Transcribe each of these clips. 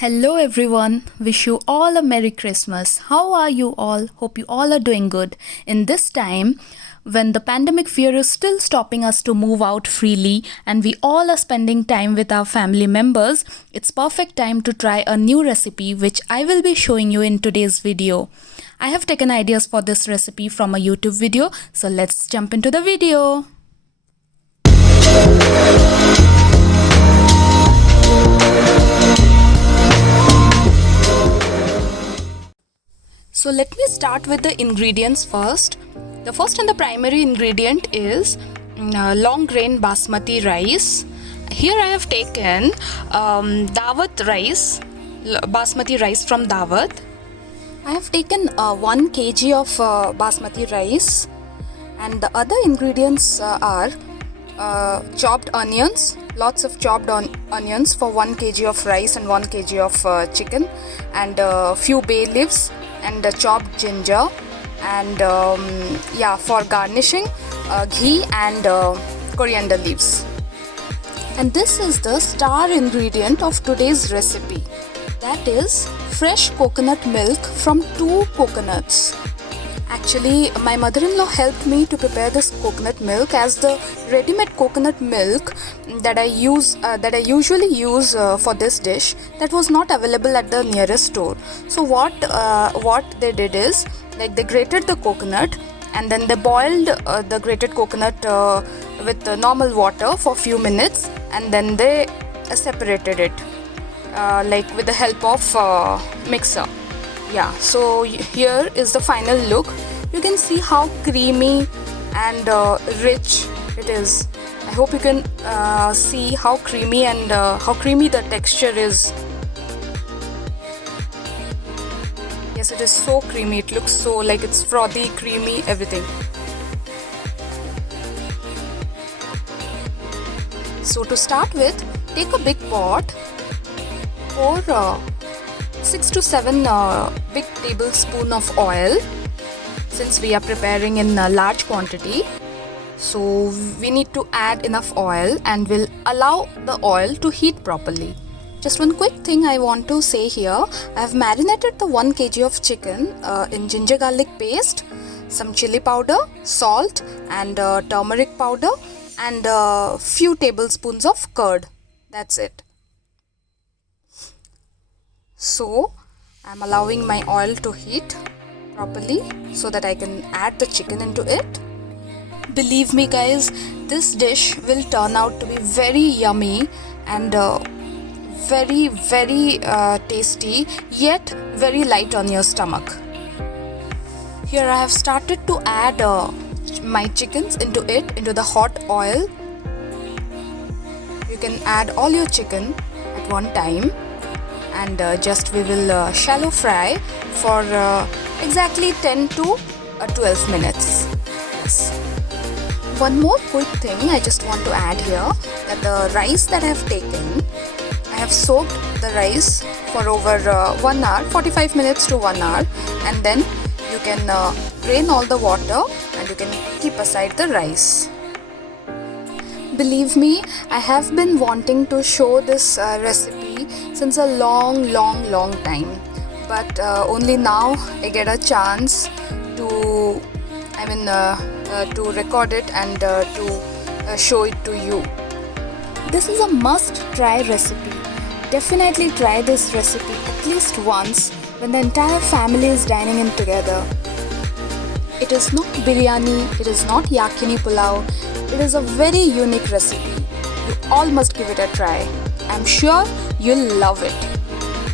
Hello everyone, wish you all a Merry Christmas. How are you all? Hope you all are doing good. In this time, when the pandemic fear is still stopping us to move out freely and we all are spending time with our family members, it's perfect time to try a new recipe which I will be showing you in today's video. I have taken ideas for this recipe from a YouTube video, so let's jump into the video. So let me start with the ingredients first. The first and the primary ingredient is long grain basmati rice. Here I have taken Dawat rice, basmati rice from Dawat. I have taken 1 kg of basmati rice, and the other ingredients are chopped onions, lots of chopped onions for 1 kg of rice and 1 kg of chicken, and a few bay leaves and chopped ginger, and for garnishing ghee and coriander leaves. And this is the star ingredient of today's recipe, that is fresh coconut milk from 2 coconuts. Actually, my mother-in-law helped me to prepare this coconut milk, as the ready-made coconut milk that I usually use for this dish, that was not available at the nearest store. So what they did is, like, they grated the coconut and then they boiled the grated coconut with normal water for few minutes, and then they separated it with the help of mixer. Yeah, so here is the final look. You can see how creamy and rich it is. I hope you can see how creamy and how creamy the texture is. Yes, it is so creamy. It looks so like it's frothy, creamy, everything. So to start with, take a big pot, pour 6 to 7 big tablespoons of oil, since we are preparing in a large quantity. So we need to add enough oil, and we'll allow the oil to heat properly. Just one quick thing I want to say here. I have marinated the 1 kg of chicken in ginger garlic paste, some chili powder, salt and turmeric powder, and a few tablespoons of curd. That's it. So I'm allowing my oil to heat properly so that I can add the chicken into it. Believe me guys, this dish will turn out to be very yummy and very tasty, yet very light on your stomach. Here I have started to add my chickens into the hot oil. You can add all your chicken at one time, and just we will shallow fry for exactly 10 to 12 minutes. Yes. One more quick thing I just want to add here, that the rice that I have taken, I have soaked the rice for over 1 hour, 45 minutes to 1 hour, and then you can drain all the water and you can keep aside the rice. Believe me, I have been wanting to show this recipe since a long time, but only now I get a chance to to record it and to show it to you. This is a must try recipe. Definitely try this recipe at least once when the entire family is dining in together. It is not biryani, it is not yakini pulao. It is a very unique recipe. You all must give it a try. I'm sure you'll love it.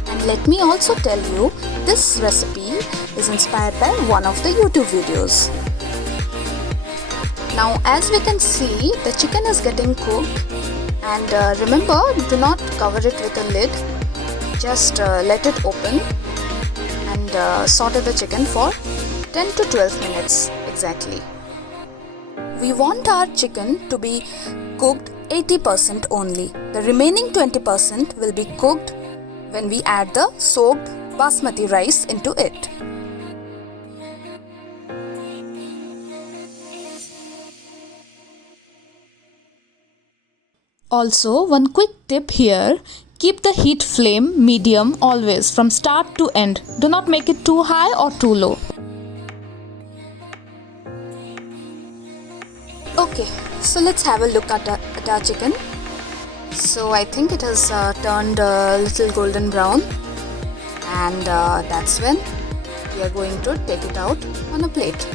And let me also tell you, this recipe is inspired by one of the YouTube videos. Now, as we can see, the chicken is getting cooked. And remember, do not cover it with a lid. Just let it open and saute the chicken for 10 to 12 minutes exactly. We want our chicken to be cooked 80% only. The remaining 20% will be cooked when we add the soaked basmati rice into it. Also, one quick tip here, Keep the heat flame medium always from start to end. Do not make it too high or too low. Okay, so let's have a look at our chicken. So I think it has turned a little golden brown, and that's when we are going to take it out on a plate.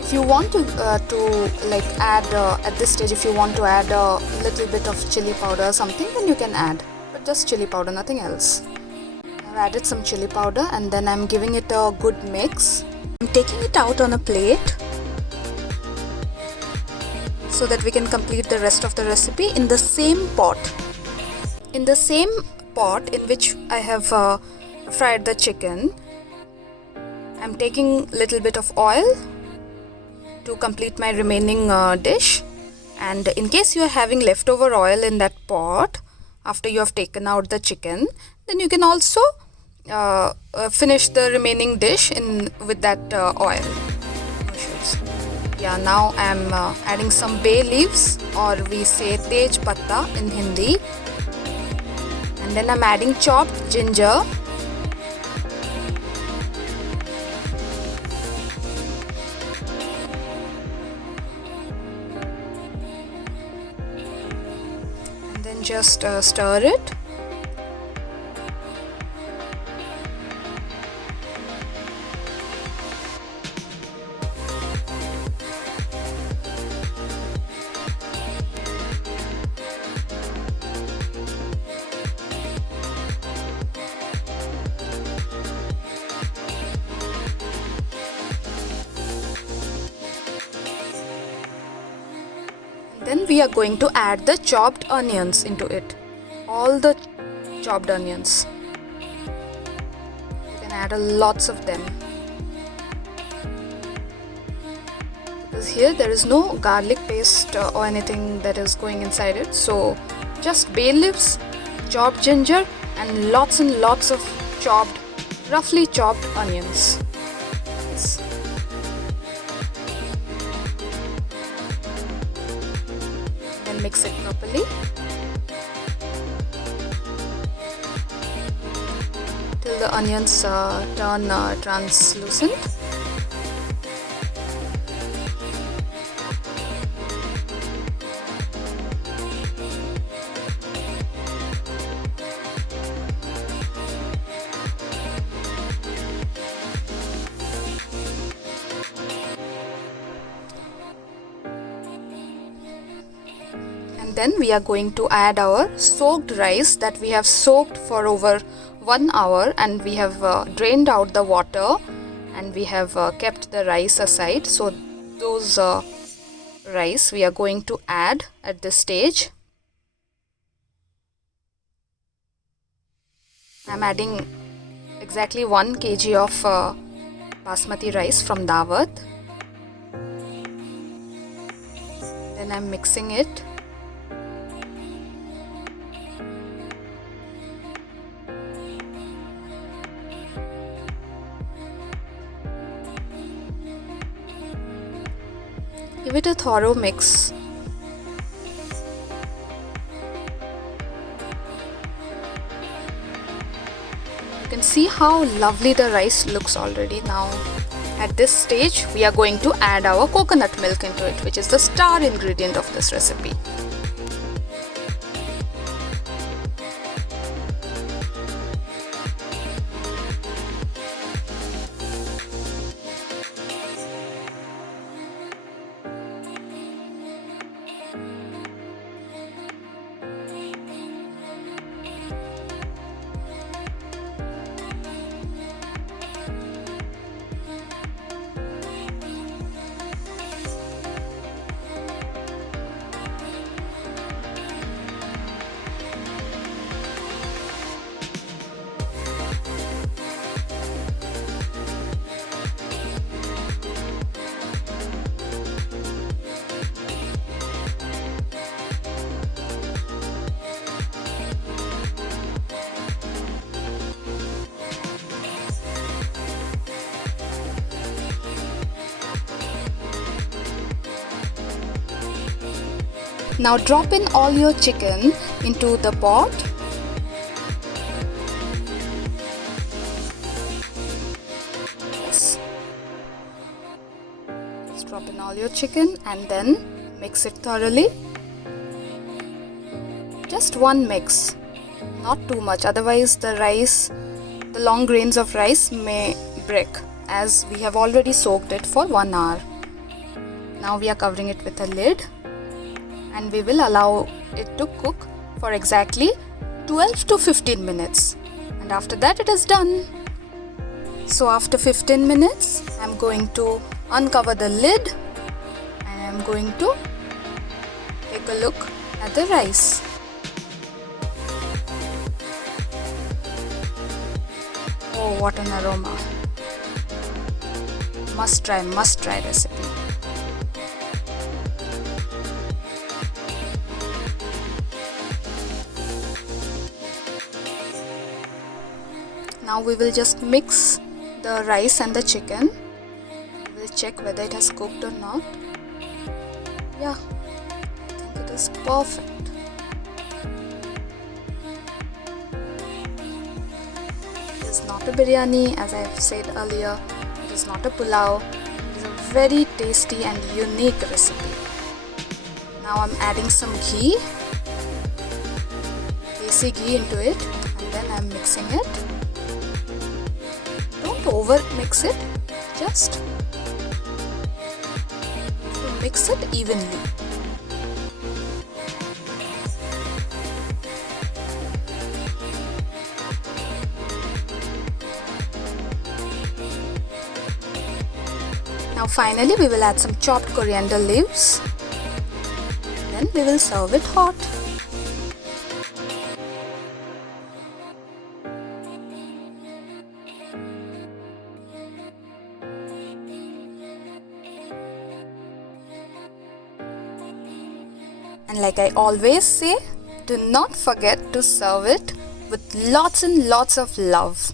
If you want to like add at this stage, if you want to add a little bit of chili powder or something, then you can add, but just chili powder, nothing else. I've added some chili powder and then I'm giving it a good mix. I'm taking it out on a plate so that we can complete the rest of the recipe in the same pot. In the same pot in which I have fried the chicken, I'm taking little bit of oil to complete my remaining dish. And in case you are having leftover oil in that pot after you have taken out the chicken, then you can also finish the remaining dish with that oil. No issues. Yeah, now I am adding some bay leaves, or we say tej patta in Hindi, and then I'm adding chopped ginger, and then just stir it. Then we are going to add the chopped onions into it. All the chopped onions. You can add lots of them. Because here there is no garlic paste or anything that is going inside it. So just bay leaves, chopped ginger, and lots of roughly chopped onions. Yes. Mix it properly till the onions turn translucent. Then we are going to add our soaked rice that we have soaked for over 1 hour, and we have drained out the water, and we have kept the rice aside. So those rice we are going to add at this stage. I'm adding exactly 1 kg of basmati rice from Dawat. Then I'm mixing it. Give it a thorough mix. You can see how lovely the rice looks already now. At this stage, we are going to add our coconut milk into it, which is the star ingredient of this recipe. Now drop in all your chicken into the pot. Yes. Just drop in all your chicken and then mix it thoroughly. Just one mix, not too much, otherwise the long grains of rice may break, as we have already soaked it for 1 hour. Now we are covering it with a lid and we will allow it to cook for exactly 12 to 15 minutes, and after that it is done. So after 15 minutes I am going to uncover the lid and I am going to take a look at the rice. Oh, what an aroma. Must try recipe. Now we will just mix the rice and the chicken. We will check whether it has cooked or not. Yeah, I think it is perfect. It is not a biryani, as I have said earlier. It is not a pulao. It is a very tasty and unique recipe. Now I'm adding some ghee, desi ghee into it, and then I'm mixing it. Don't over mix it, just mix it evenly. Now finally we will add some chopped coriander leaves. Then we will serve it hot. And like I always say, do not forget to serve it with lots and lots of love.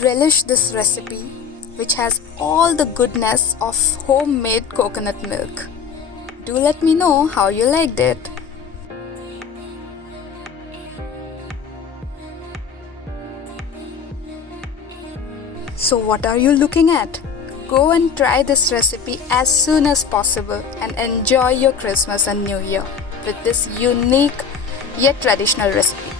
Relish this recipe, which has all the goodness of homemade coconut milk. Do let me know how you liked it. So what are you looking at? Go and try this recipe as soon as possible and enjoy your Christmas and New Year with this unique yet traditional recipe.